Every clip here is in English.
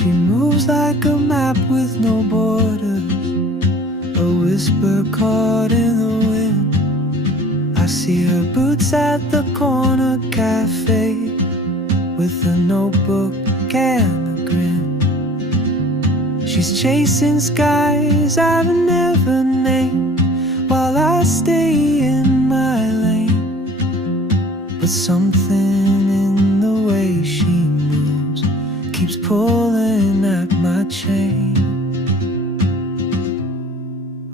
She moves like a map with no borders, a whisper caught in the wind. I see her boots at the corner cafe, with a notebook and a grin. She's chasing skies I've never named, while I stay in my lane. But something in the way she moves keeps pulling at my chain.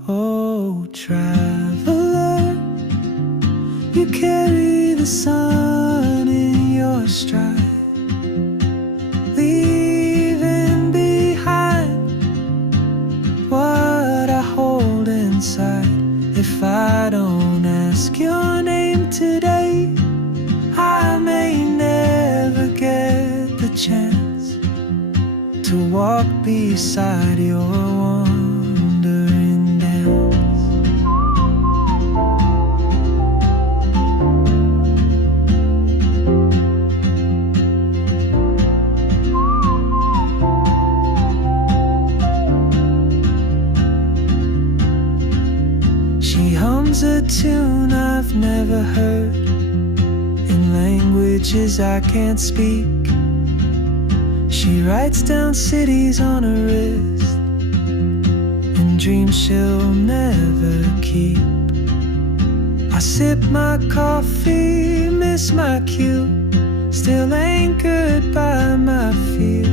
Oh, traveler, you carry the sun in your stride, leaving behind what I hold inside. If I don't ask your name today, I may never get the chance to walk beside your wandering dance. She hums a tune I've never heard, in languages I can't speak. She writes down cities on her wrist, and dreams she'll never keep. I sip my coffee, miss my cue, still anchored by my fear.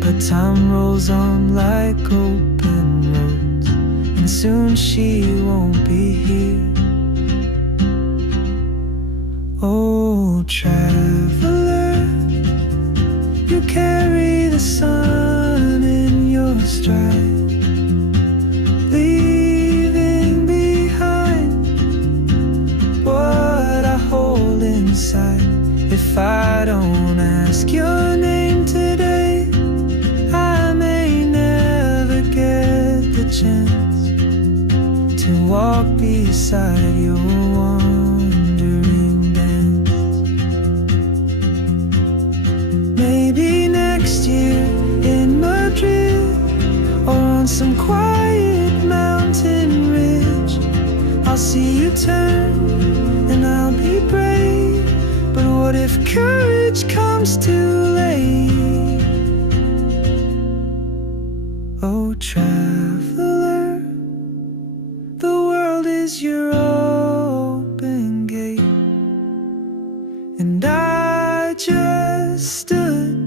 But time rolls on like open roads, and soon she won't be here. Oh, traveler, you carry the sun in your stride, leaving behind what I hold inside. If I don't ask your name today, I may never get the chance to walk beside your wandering dance. Maybe next year in Madrid, or on some quiet mountain ridge, I'll see you turn and I'll be brave. But what if courage comes too late? Oh, traveler, the world is your open gate, and I just stood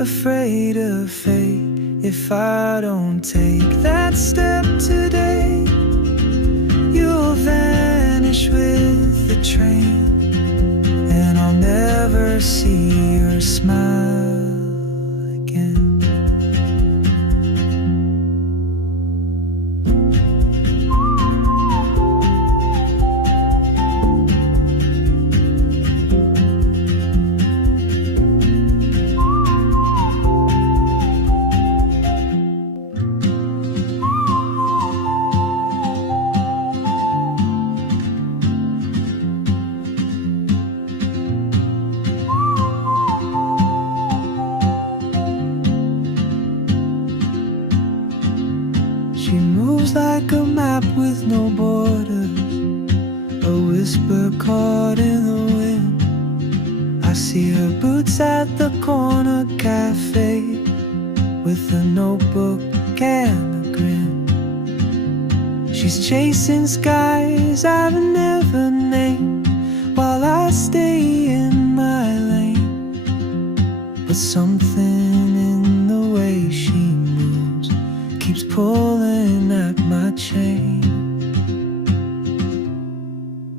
afraid of fate. If I don't take that step today, you'll vanish with the train, and I'll never see your smile again. She moves like a map with no borders, a whisper caught in the wind. I see her boots at the corner cafe, with a notebook and a grin. She's chasing skies I've never named, while I stay in my lane. But something in the way she moves keeps pulling at my chain.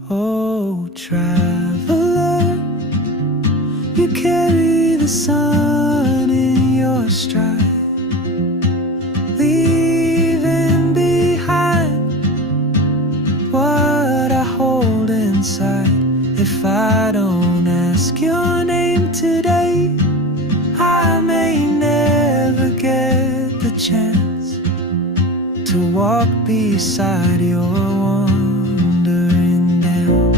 Oh, traveler, you carry the sun in your stride, leaving behind what I hold inside. If I don't ask your name today, I may never get the chance to walk beside your wandering dance.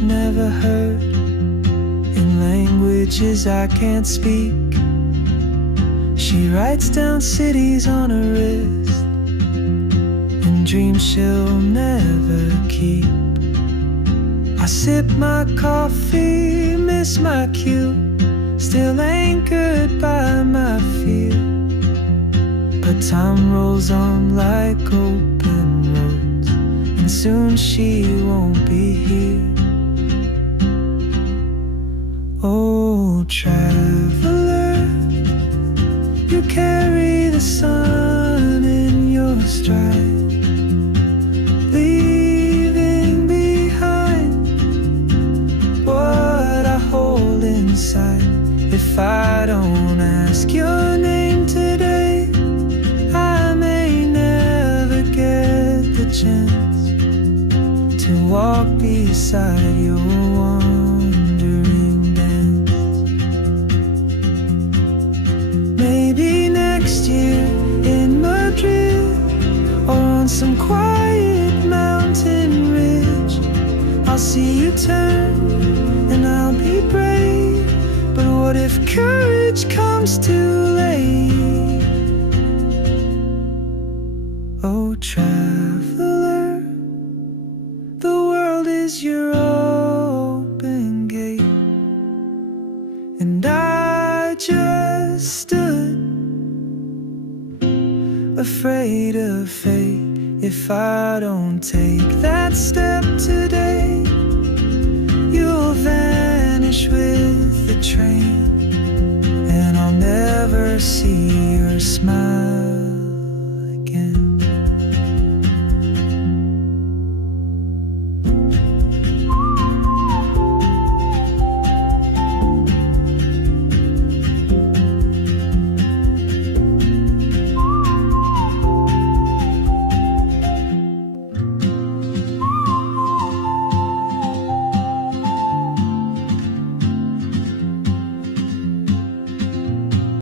I've never heard, in languages I can't speak. She writes down cities on her wrist, and dreams she'll never keep. I sip my coffee, miss my cue, still anchored by my fear. But time rolls on like open roads, and soon she won't be here. Oh, traveler, you carry the sun in your stride, leaving behind what I hold inside. If I don't ask your name today, I may never get the chance to walk beside your wandering dance. Maybe next year in Madrid, or on some quiet mountain ridge, I'll see you turn and I'll be brave. But what if courage comes too late? Oh, traveler, the world is your open gate, and I just stood afraid of fate. If I don't take that step today, you'll vanish with the train, and I'll never see